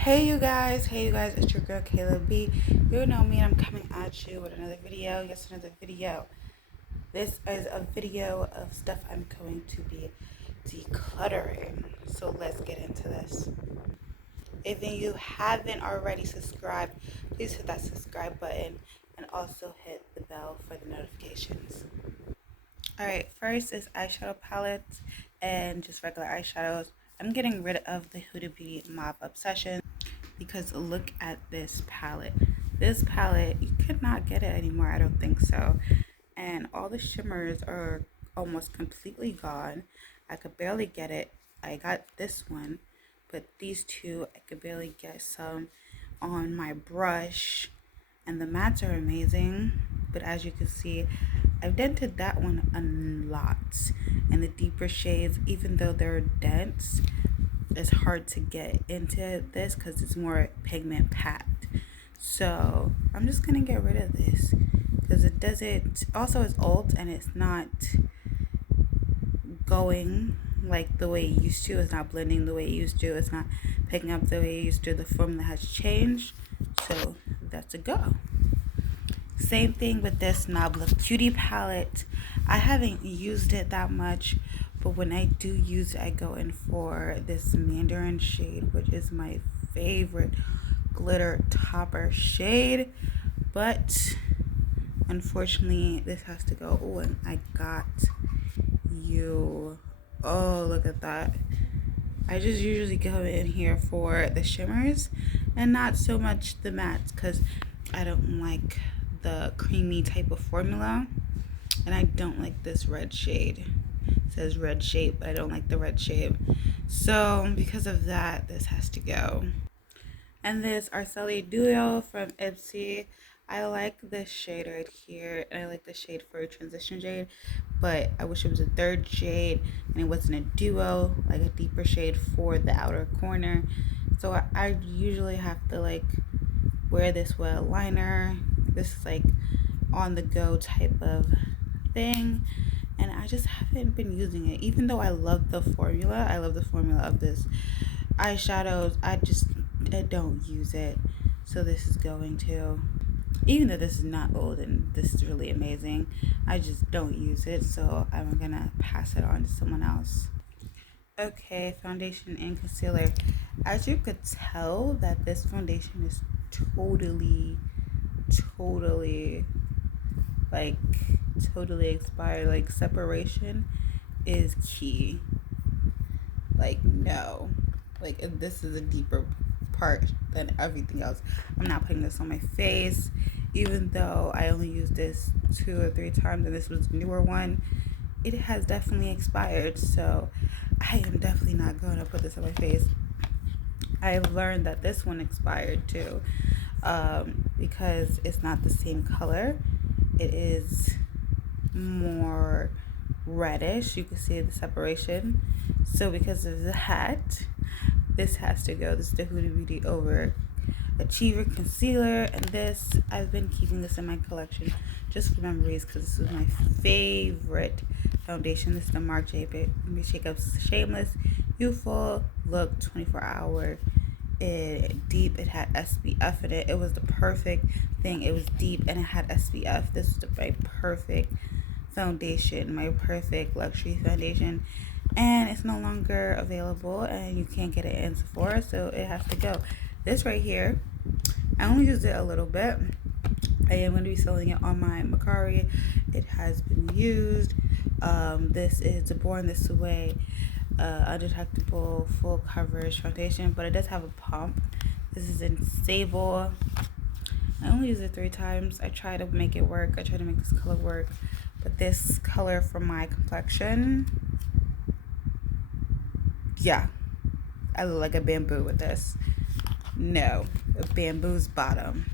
Hey you guys, it's your girl Kayla B. You know me and I'm coming at you with another video. Yes, another video. This is a video of stuff I'm going to be decluttering. So let's get into this. If you haven't already subscribed, please hit that subscribe button and also hit the bell for the notifications. Alright, first is eyeshadow palettes and just regular eyeshadows. I'm getting rid of the Huda Beauty Mauve Obsession because look at this palette. This palette, you could not get it anymore, I don't think so. And all the shimmers are almost completely gone. I could barely get it. I got this one, but these two, I could barely get some on my brush. And the mattes are amazing, but as you can see, I've dented that one a lot. And the deeper shades, even though they're dense, it's hard to get into this because it's more pigment packed. So I'm just gonna get rid of this because it doesn't, also it's old and it's not going like the way it used to. It's not blending the way it used to. It's not picking up the way it used to. The formula has changed, so that's a go. Same thing with this Nabla Cutie palette. I haven't used it that much, but when I do use it, I go in for this Mandarin shade, which is my favorite glitter topper shade. But unfortunately, this has to go. Oh, and I got you. Oh, look at that. I just usually go in here for the shimmers and not so much the mattes because I don't like the creamy type of formula, and I don't like this red shade. It says red shade, but I don't like the red shade, so because of that, this has to go. And this Arceli Duo from Ipsy, I like this shade right here, and I like the shade for a transition shade, but I wish it was a third shade and it wasn't a duo, like a deeper shade for the outer corner. So I usually have to like wear this with a liner. This is like on the go type of thing, and I just haven't been using it. Even though I love the formula, of this eyeshadows, I don't use it. So this is going to, even though this is not old and this is really amazing, I just don't use it, so I'm gonna pass it on to someone else. Okay, foundation and concealer. As you could tell that this foundation is totally like totally expired. Like separation is key. Like no, like this is a deeper part than everything else. I'm not putting this on my face, even though I only used this 2 or 3 times and this was a newer one. It has definitely expired, so I am definitely not going to put this on my face. I've learned that this one expired too, because it's not the same color. It is more reddish. You can see the separation. So because of that, this has to go. This is the Huda Beauty Over Achiever Concealer, and this, I've been keeping this in my collection just for memories because this is my favorite foundation. This is the Marc Jacobs Shameless Youthful Look 24-hour. Deep. It had SPF in it. It was the perfect thing. It was deep and it had SPF. This is my perfect foundation, my perfect luxury foundation, and it's no longer available and you can't get it in Sephora, so it has to go. This right here, I only used it a little bit. I am going to be selling it on my Macari. It has been used. This is the Born This Way undetectable full coverage foundation, but it does have a pump. This is in Sable. I only use it 3 times. I try to make it work. I try to make this color work, but this color for my complexion, yeah, I look like a bamboo with this. No, a bamboo's bottom.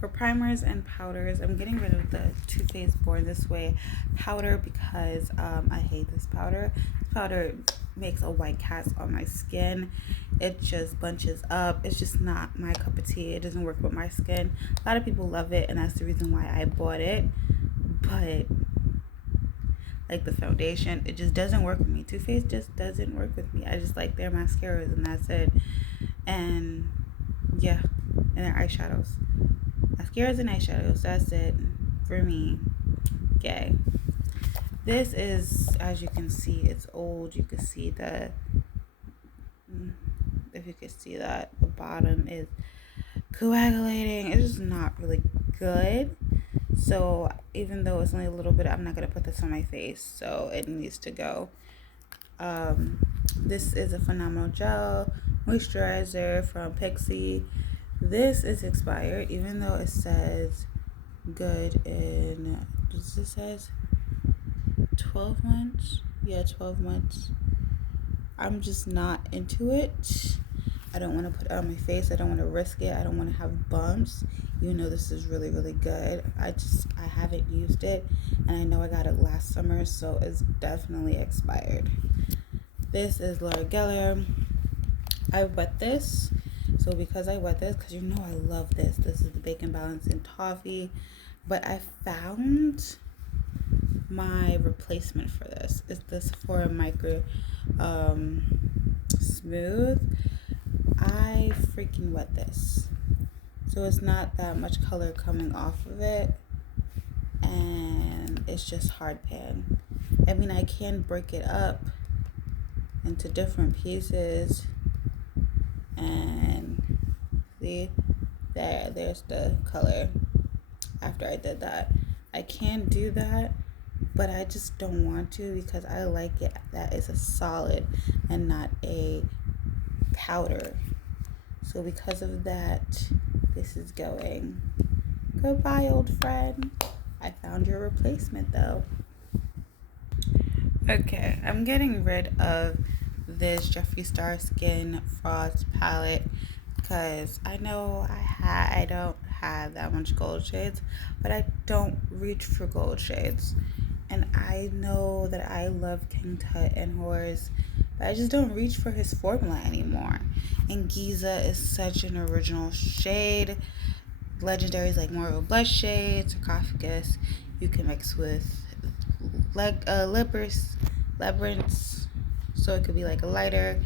For primers and powders, I'm getting rid of the Too Faced Born This Way powder because I hate this powder. This powder makes a white cast on my skin. It just bunches up. It's just not my cup of tea. It doesn't work with my skin. A lot of people love it, and that's the reason why I bought it. But like the foundation, it just doesn't work with me. Too Faced just doesn't work with me. I just like their mascaras and that's it. And And then eyeshadows. Mascaras and eyeshadows. That's it for me. Okay. This is, as you can see, it's old. You can see the, if you can see that, the bottom is coagulating. It's just not really good. So even though it's only a little bit, I'm not going to put this on my face. So it needs to go. This is a phenomenal gel moisturizer from Pixie. This is expired, even though it says good in, does this says 12 months? Yeah, 12 months. I'm just not into it. I don't want to put it on my face. I don't want to risk it. I don't want to have bumps. You know this is really, really good. I haven't used it, and I know I got it last summer, so it's definitely expired. This is Laura Geller. I wet this. So because I wet this, because you know I love this. This is the Bacon Balance in Toffee. But I found my replacement for this. It's this Sephora Micro Smooth. I freaking wet this. So it's not that much color coming off of it. And it's just hard pan. I mean, I can break it up into different pieces. And see, there's the color after I did that. I can do that, but I just don't want to because I like it that it's a solid and not a powder. So because of that, this is going. Goodbye, old friend. I found your replacement though. Okay, I'm getting rid of this Jeffree Star Skin Frost palette because I know I don't have that much gold shades, but I don't reach for gold shades. And I know that I love King Tut and Horse, but I just don't reach for his formula anymore. And Giza is such an original shade. Legendary is like more of a blush shade. Sarcophagus you can mix with Labyrinth, so it could be like a lighter.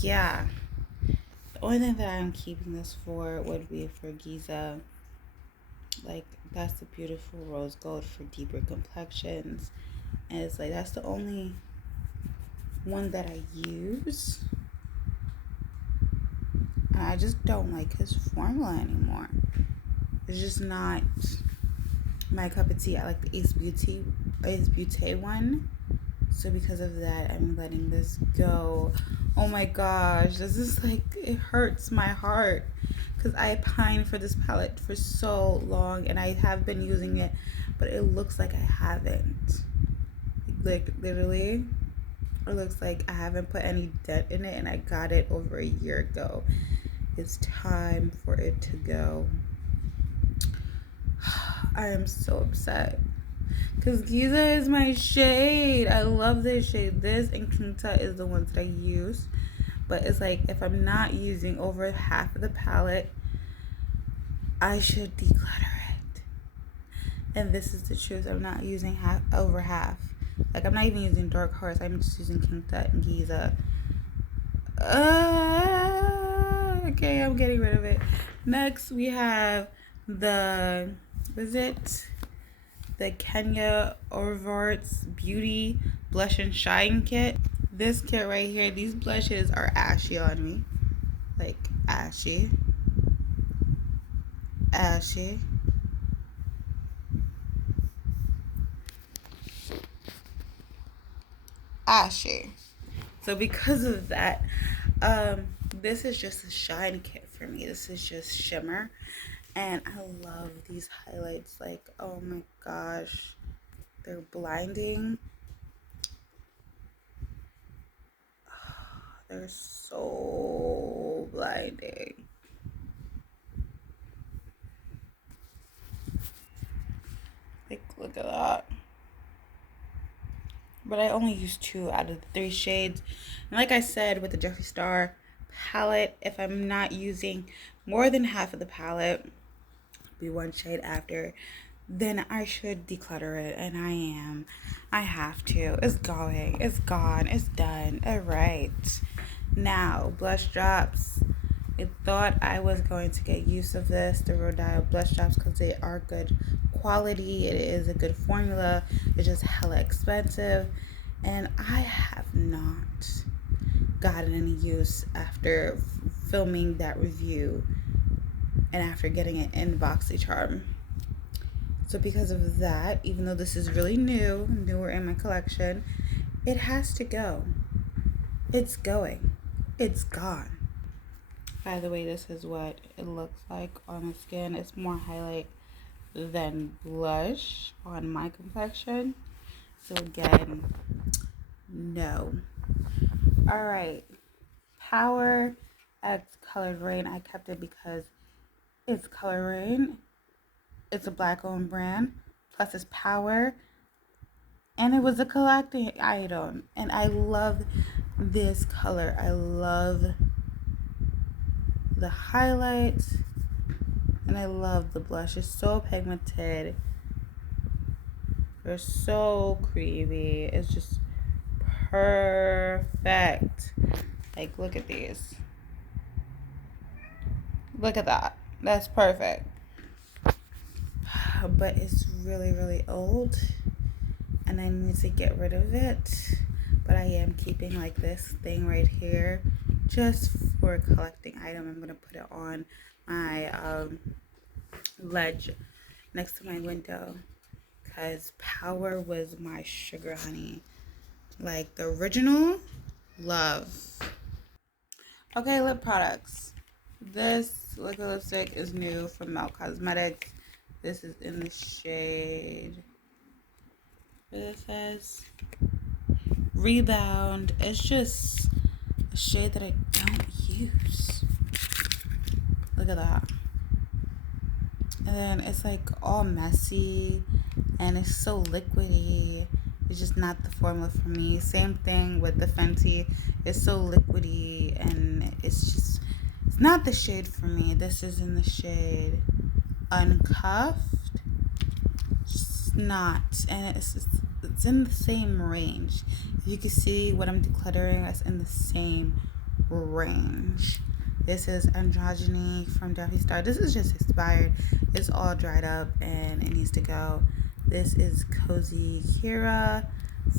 Yeah, the only thing that I'm keeping this for would be for Giza. Like, that's the beautiful rose gold for deeper complexions, and it's like that's the only one that I use. And I just don't like his formula anymore. It's just not my cup of tea. I like the Ace Beauty one. So because of that, I'm letting this go. Oh my gosh, this is like, it hurts my heart because I pined for this palette for so long and I have been using it, but it looks like I haven't. Like literally, it looks like I haven't put any dent in it and I got it over a year ago. It's time for it to go. I am so upset because Giza is my shade. I love this shade. This and King Tut is the ones that I use. But it's like, if I'm not using over half of the palette, I should declutter it. And this is the truth. I'm not using over half. Like, I'm not even using Dark Horse. I'm just using King Tut and Giza. Okay, I'm getting rid of it. Next, we have the, the Kenya Orvarts Beauty Blush and Shine Kit. This kit right here, these blushes are ashy on me. Like, ashy. Ashy. Ashy. So because of that, this is just a shine kit for me. This is just shimmer. And I love these highlights. Like, oh my gosh. They're blinding. They're so blinding. Like, look at that. But I only use 2 out of the 3 shades. And like I said, with the Jeffree Star palette, if I'm not using more than half of the palette, be 1 shade after, then I should declutter it. And I am. I have to. It's going. It's gone. It's done. All right. Now, blush drops. I thought I was going to get use of this, the Rodial blush drops, because they are good quality. It is a good formula. It's just hella expensive, and I have not gotten any use after filming that review and after getting it in BoxyCharm. So because of that, even though this is really newer in my collection, it has to go. It's going. It's gone. By the way, this is what it looks like on the skin. It's more highlight than blush on my complexion. So again, no. Alright. Power X Colored Rain. I kept it because it's Colored Rain. It's a black owned brand. Plus it's Power. And it was a collecting item. And I love this color. I love the highlights. And I love the blush. It's so pigmented. They're so creamy. It's just perfect. Like, look at these. Look at that. That's perfect. But it's really, really old. And I need to get rid of it. But I am keeping like this thing right here. Just for a collecting item. I'm going to put it on my ledge next to my window. Because Power was my sugar honey. Like the original. Love. Okay, lip products. This liquid lipstick is new from Melt Cosmetics. This is in the shade, what it says, Rebound. It's just a shade that I don't use. Look at that. And then it's like all messy and it's so liquidy. It's just not the formula for me. Same thing with the Fenty. It's so liquidy and it's not the shade for me. This is in the shade Uncuffed. It's not. And it's in the same range. If you can see what I'm decluttering, that's in the same range. This is Androgyny from Duffy Star. This is just expired. It's all dried up and it needs to go. This is Cozy Kira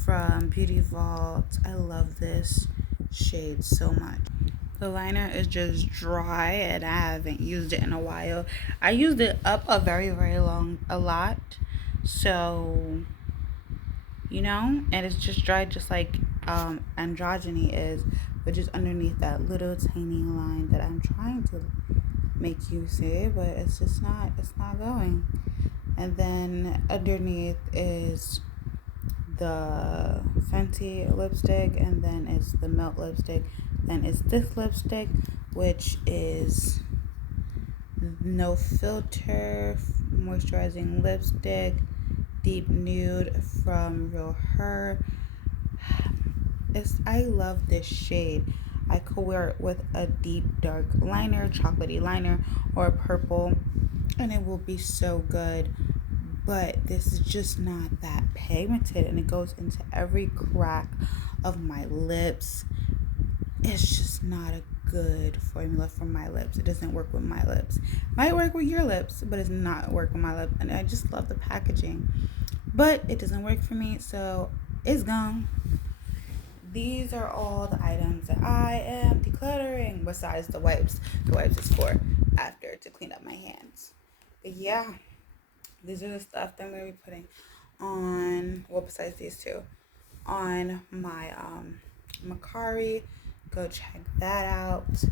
from Beauty Vault. I love this shade so much. The liner is just dry and I haven't used it in a while. I used it up a lot. So, you know, and it's just dry just like Androgyny is, which is underneath that little tiny line that I'm trying to make you see, but it's not going. And then underneath is the Fenty lipstick, and then it's the Melt lipstick, then it's this lipstick, which is No Filter moisturizing lipstick, deep nude from Real Her. I love this shade. I could wear it with a deep dark liner, chocolatey liner, or a purple, and it will be so good. But this is just not that pigmented, and it goes into every crack of my lips. It's just not a good formula for my lips. It doesn't work with my lips. Might work with your lips, but it's not work with my lips. And I just love the packaging, but it doesn't work for me, so it's gone. These are all the items that I am decluttering, besides the wipes. The wipes is for after to clean up my hands. But yeah, these are the stuff that I'm going to be putting on, well, besides these two, on my Macari. Go check that out.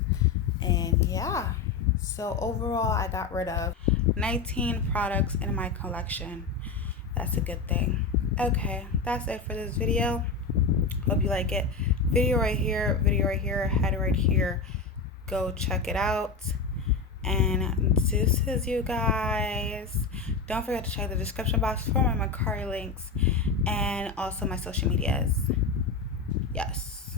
And yeah, so overall I got rid of 19 products in my collection. That's a good thing. Okay, that's it for this video. Hope you like it. Video right here, head right here. Go check it out. And this is you guys. Don't forget to check the description box for my Macari links and also my social medias. Yes.